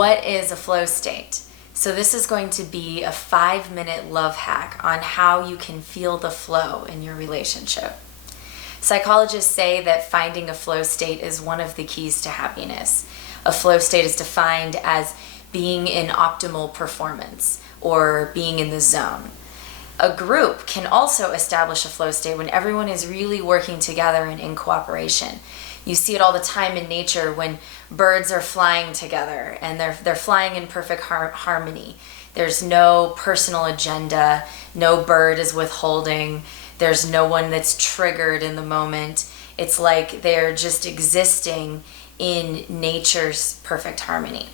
What is a flow state? So this is going to be a 5-minute love hack on how you can feel the flow in your relationship. Psychologists say that finding a flow state is one of the keys to happiness. A flow state is defined as being in optimal performance or being in the zone. A group can also establish a flow state when everyone is really working together and in cooperation. You see it all the time in nature when birds are flying together and they're flying in perfect harmony. There's no personal agenda, no bird is withholding, there's no one that's triggered in the moment. It's like they're just existing in nature's perfect harmony.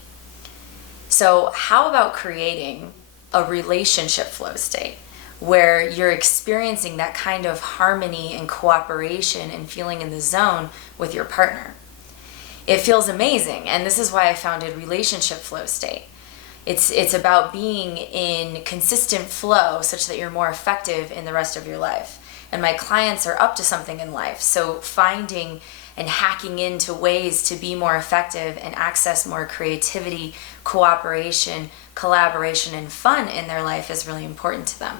So how about creating a relationship flow state where you're experiencing that kind of harmony and cooperation and feeling in the zone with your partner? It feels amazing, and this is why I founded Relationship Flow State. It's about being in consistent flow such that you're more effective in the rest of your life. And my clients are up to something in life, so finding and hacking into ways to be more effective and access more creativity, cooperation, collaboration, and fun in their life is really important to them.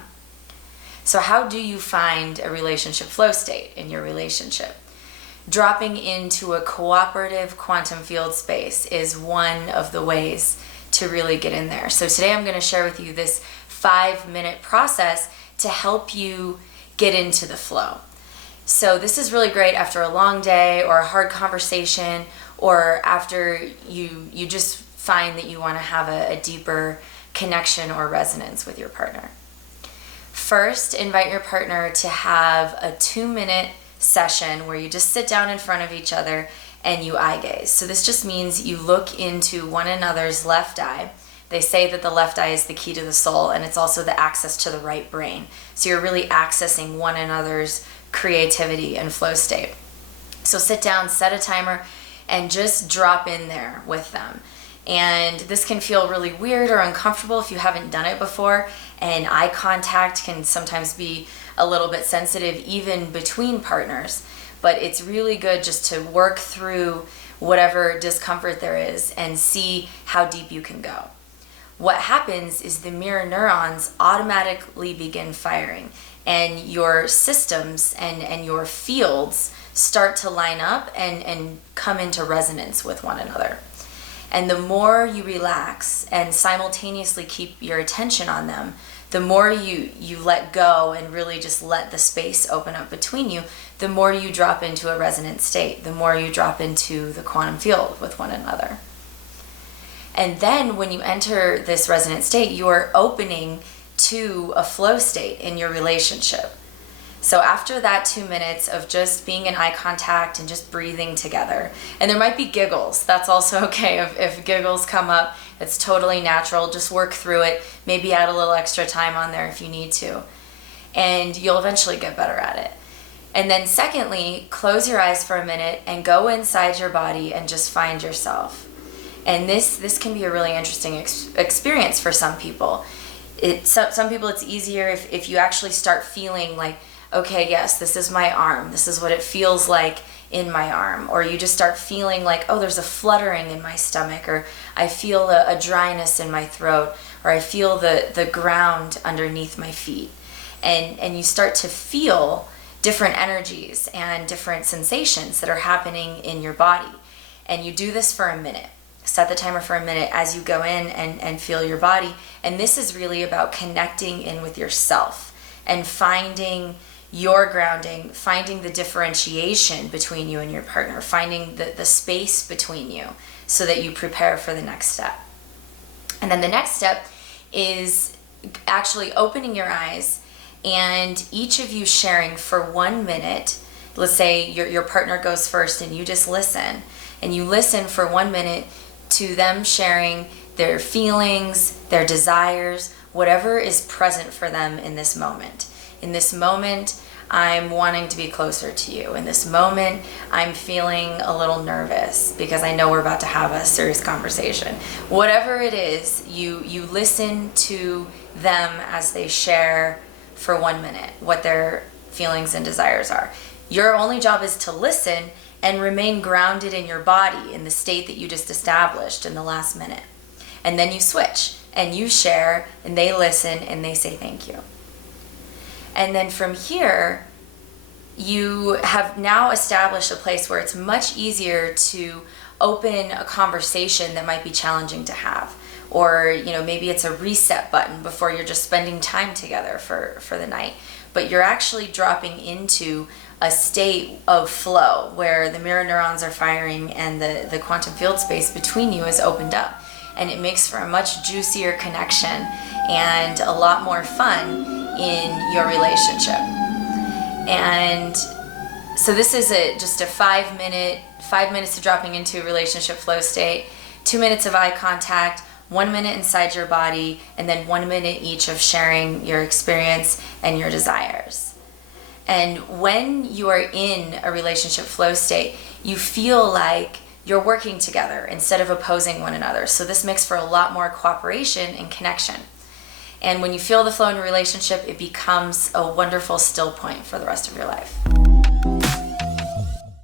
So how do you find a relationship flow state in your relationship? Dropping into a cooperative quantum field space is one of the ways to really get in there. So today I'm going to share with you this 5-minute process to help you get into the flow. So this is really great after a long day or a hard conversation, or after you just find that you want to have a deeper connection or resonance with your partner. First, invite your partner to have a 2-minute session where you just sit down in front of each other and you eye gaze. So this just means you look into one another's left eye. They say that the left eye is the key to the soul, and it's also the access to the right brain. So you're really accessing one another's creativity and flow state. So sit down, set a timer, and just drop in there with them. And this can feel really weird or uncomfortable if you haven't done it before, and eye contact can sometimes be a little bit sensitive even between partners, but it's really good just to work through whatever discomfort there is and see how deep you can go. What happens is the mirror neurons automatically begin firing, and your systems and your fields start to line up and come into resonance with one another. And the more you relax and simultaneously keep your attention on them, the more you let go and really just let the space open up between you, the more you drop into a resonant state, the more you drop into the quantum field with one another. And then when you enter this resonant state, you are opening to a flow state in your relationship. So after that 2 minutes of just being in eye contact and just breathing together, and there might be giggles, that's also okay. If giggles come up, it's totally natural. Just work through it. Maybe add a little extra time on there if you need to. And you'll eventually get better at it. And then secondly, close your eyes for a minute and go inside your body and just find yourself. And this can be a really interesting experience for some people. Some people it's easier if you actually start feeling like, okay, yes, this is my arm. This is what it feels like in my arm. Or you just start feeling like, oh, there's a fluttering in my stomach, or I feel a dryness in my throat, or I feel the ground underneath my feet. And you start to feel different energies and different sensations that are happening in your body. And you do this for a minute. Set the timer for a minute as you go in and feel your body. And this is really about connecting in with yourself and finding your grounding, finding the differentiation between you and your partner, finding the space between you so that you prepare for the next step. And then the next step is actually opening your eyes and each of you sharing for 1 minute. Let's say your partner goes first and you just listen. And you listen for 1 minute to them sharing their feelings, their desires, whatever is present for them in this moment. In this moment, I'm wanting to be closer to you. In this moment, I'm feeling a little nervous because I know we're about to have a serious conversation. Whatever it is, you listen to them as they share for 1 minute what their feelings and desires are. Your only job is to listen and remain grounded in your body in the state that you just established in the last minute. and then you switch and you share and they listen and they say thank you. And then from here, you have now established a place where it's much easier to open a conversation that might be challenging to have. Or, maybe it's a reset button before you're just spending time together for the night. But you're actually dropping into a state of flow where the mirror neurons are firing and the quantum field space between you is opened up. And it makes for a much juicier connection and a lot more fun in your relationship. And so this is just a 5 minutes to dropping into a relationship flow state, 2 minutes of eye contact, 1 minute inside your body, and then 1 minute each of sharing your experience and your desires. And when you are in a relationship flow state, you feel like you're working together instead of opposing one another. So this makes for a lot more cooperation and connection. And when you feel the flow in a relationship, it becomes a wonderful still point for the rest of your life.